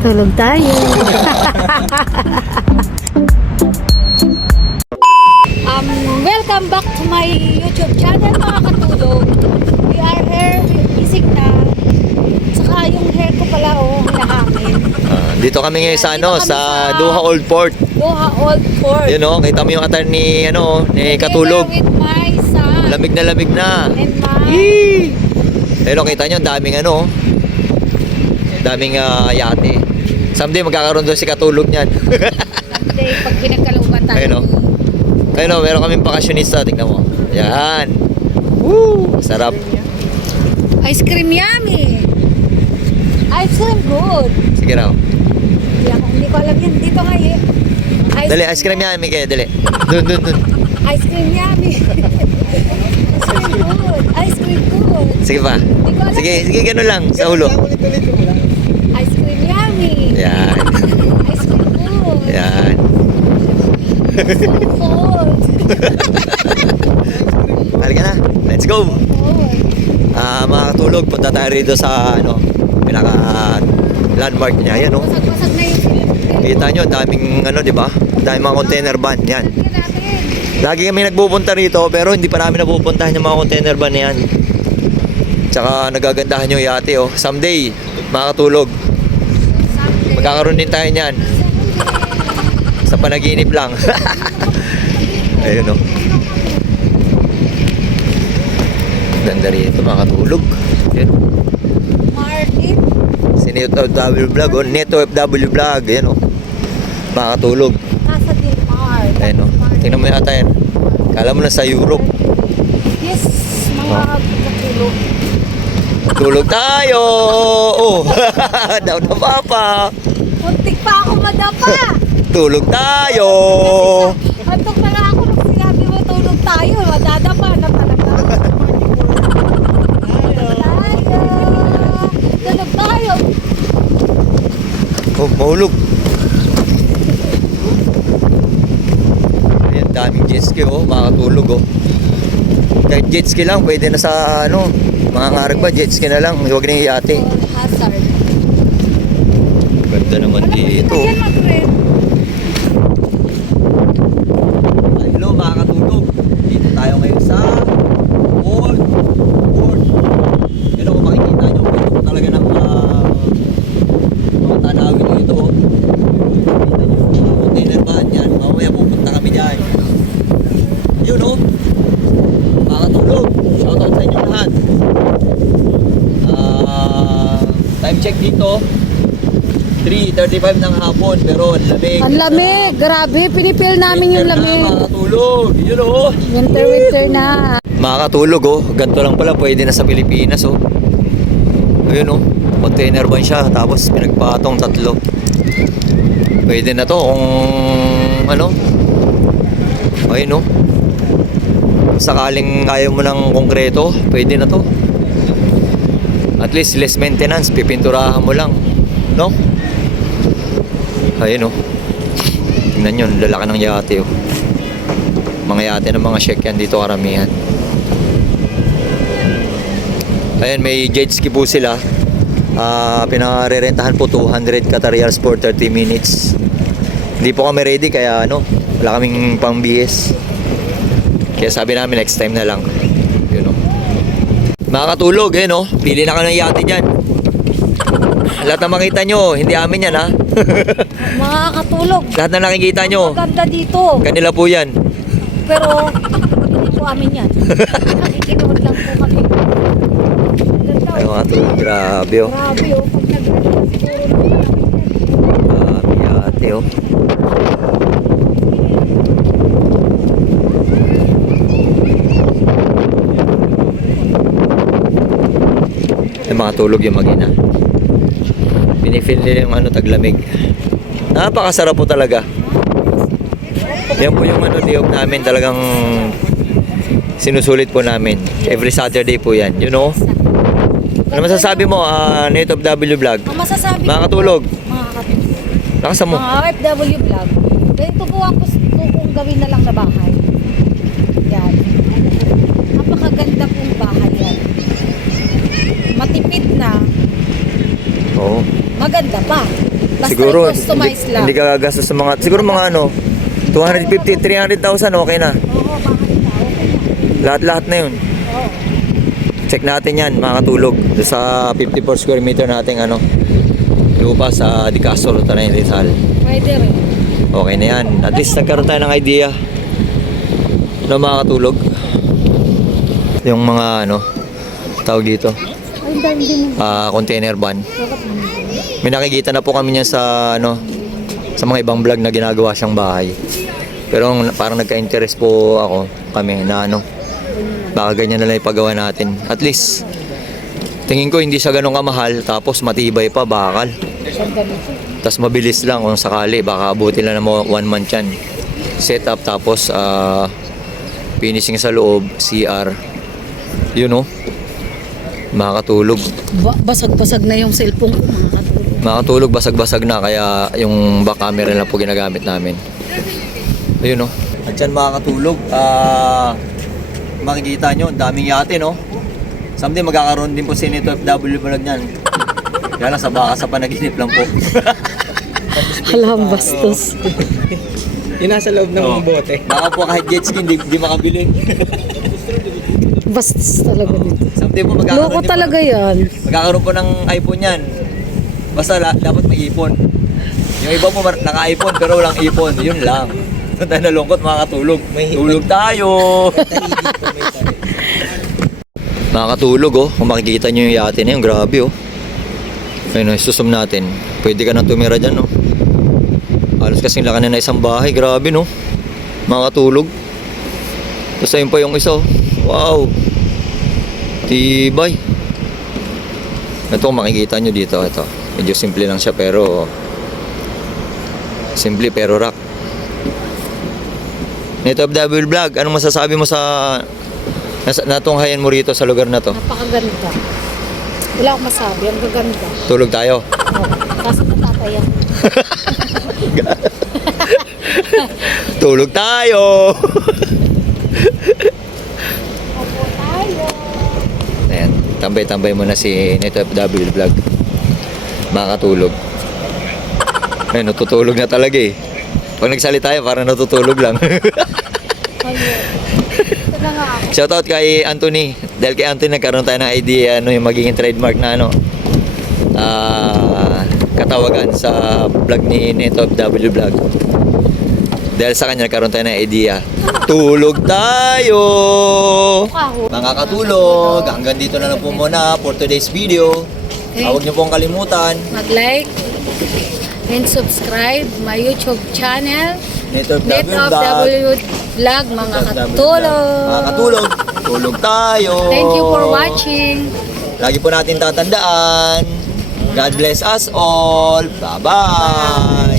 Tulog tayo. Welcome back to my YouTube channel mga katulog. We are here, isig na. Saka yung hair ko pala hinahangin. Dito kami ngayon sa Dito kami sa sa Doha Old Port. Doha Old Port. Yun oh, kita mo yung atar ni ni Katulog. Together with my son Lamig na lamig na. and my... Yee! Ayun, kita nyo, daming daming yate. Someday magkakaroon doon si Katulog niyan. Someday, pag pinagkalooban tayo. Ayun oh, meron kaming bakasyonista, tingnan mo. Yan. Woo! Sarap. Ice cream yummy. Ice cream good. Sige raw. Hindi ko alam yan. Dito nga Dali, ice cream yan, Miguel, dali. Dun. Ice cream yummy. Ice cream good. Ice cream good. Sige pa. Hindi ko alam. Sige, ganun lang, sa ulo. Ice cream yummy. Yan. Ice cream good. Yan. So cold. Halika na, let's go. Cold. Mga Katulog, punta tayo rito sa pinaka landmark niya. Yan oh. Basag-basag na yung Kita nyo, daming di ba? Daming mga container van. Yan. natin. Lagi kami nagpupunta rito pero hindi pa namin napupuntahan yung mga container van na yan. Tsaka nagagandahan yung yate oh. Someday, mga Katulog, magkakaroon din tayo niyan. Sa panaginip lang. Ayun oh. Ganda rito mga Katulog. Yan. Martin. Si Neto FW Vlog oh. Neto FW Vlog. Yan oh. Mga Katulog. Nasa Dilmar. Ayun oh. Tingnan mo yata yan. Kala mo na sa Europe. Yes, mga katulog. Tulog tayo! Oh! Daw na papa! Muntik pa ako madapa. Tulog tayo! Antok na nga ako nung sinabi mo tulog tayo. Madadapa na talaga. Tulog tayo. Oh, mahulog. Ayan, daming jet ski oh, mga Katulog oh. Kahit jet ski lang, pwede na sa mga ngarag ba, jet ski na lang, huwag na iyate. Hazard. Ganda naman dito. Ayan, mag-red. Hello mga Katulog, dito tayo ngayon sa Old Port. Yan kung makikita nyo, ito talaga ng mga tanawin dito oh. Kita nyo, mga container van yan, mamaya pupunta kami dyan. Yun oh, mga Katulog, shoutout sa inyo lahat. Time check dito 3:35 ng hapon, pero ang lamig. Ang lamig, grabe. Pinipil namin yung lamig. Mga Katulog, yun oh. Winter na. Mga Katulog oh, ganito lang pala pwede na sa Pilipinas oh. Ayun oh, container van siya tapos pinagpatong 3. Pwede na to kung ayun oh. Sakaling kaya mo ng konkreto, pwede na to. At least less maintenance, pipinturahan mo lang, no? Ayun oh. Tingnan nyo, lalaki ng yate oh. Mga yate ng mga check yan dito karamihan. Ayun, may jet ski po sila. Pinarerentahan po 200 Qatar Riyals for 30 minutes. Hindi po kami ready kaya wala kaming pang BS. Kaya sabi namin next time na lang. Yun oh. Mga Katulog, pili na ka ng yate dyan. Lahat na makita nyo, hindi amin yan ha. Mga katulog. Lahat na nakikita nyo, Maganda dito. kanila po yan. Pero hindi po amin yan. Nakikinuod lang po kami. Ganda. Ay mga Katulog, grabe oh. Grabe oh. Pag nag-ganda siguro Grabe yate oh. Ay mga Tulog yung mag-ina. Pinifil nila yung taglamig. Napakasarap po talaga. Yan po yung diog namin, talagang sinusulit po namin. Every Saturday po yan, you know. Ano masasabi mo, Native W Vlog? Ang masasabi Mga ko Katulog, mga katulog. lakasan mo. Mga OFW vlog. Ganito po ang gusto kong gawin na lang na bahay. Yan. Napakaganda pong bahay yan. Matipid na. Oo. Maganda pa. Basta siguro i-customize lang. hindi ka gagastos sa mga, siguro mga ano, 250, 300,000 okay na. Oo, bakit na? Okay na. Lahat-lahat na yun. Oo. Check natin yan, makakatulog. Doon sa 54 square meter nating ano, lupa sa Di Castro, Tanay Rizal. Pwede rin. Okay na yan. At least nagkaroon tayo ng idea na makakatulog. Yung mga ano, tawag dito, Ay, dami din. container van. May nakikita na po kami niyan sa ano, sa mga ibang vlog na ginagawa siyang bahay. Pero parang nagka-interest po kami na ano, baka ganyan na lang ipagawa natin. At least tingin ko hindi siya ganun kamahal, tapos matibay pa, bakal. Tapos mabilis lang kung sakali, baka abutin lang ng 1 month yan. Setup, tapos finishing sa loob, CR. Yun oh, makakatulog. Basag-basag na yung cellphone ko, mga katulog. Makatulog, basag-basag na, kaya yung back camera lang po ginagamit namin. Ayun oh. At yan makakatulog, makikita nyo, ang daming yate no. Someday magkakaroon din po si Neto FW vlog niyan. Kaya lang sa baka sa panaginip lang po. Alam, bastos. Yung nasa loob ng mga bote. Baka po kahit jet ski, di makabili. Bastos talaga dito. Someday po magkakaroon Loko din po, talaga yan. magkakaroon po ng iPhone yan. Basta dapat may ipon. Yung iba po naka-iPhone pero walang ipon, yun lang. Kung tayo nalungkot, makakatulog. Tulog tayo! Makakatulog oh, kung makikita nyo yung yate na yun, grabe oh. Ayun oh, isusum natin. Pwede ka nang tumira dyan oh. Halos kasing laki na isang bahay, grabe no. Makakatulog. Tapos ayun pa yung isa oh. Wow! Tibay. Ito kung makikita nyo dito, ito. Medyo simple lang siya pero simple pero rock. Neto FW Vlog, anong masasabi mo sa natunghayan mo rito sa lugar na to? Napakaganda. Wala akong masabi, ang gaganda. Tulog tayo. Oo. Kaso natatayan. Tulog tayo. Opo tayo. Ayan, tambay-tambay mo na si Neto FW Vlog. Makakatulog. Ayun, natutulog na talaga eh. Pag nagsalita tayo, parang natutulog lang. Ayun. Ito na nga ako. Shoutout kay Anthony. Dahil kay Anthony nagkaroon tayo ng idea ano yung magiging trademark na ano katawagan sa vlog ni Neto FW Vlog. Dahil sa kanya nagkaroon tayo ng idea. Tulog tayo! Mga katulog, hanggang dito na lang po muna for today's video. Okay. Huwag niyo pong kalimutan. Mag-like and subscribe my YouTube channel. Neto Net FW of Vlog. W Vlog, mga katulog. Mga katulog, tulog tayo! Thank you for watching. Lagi po natin tatandaan. God bless us all. Bye-bye.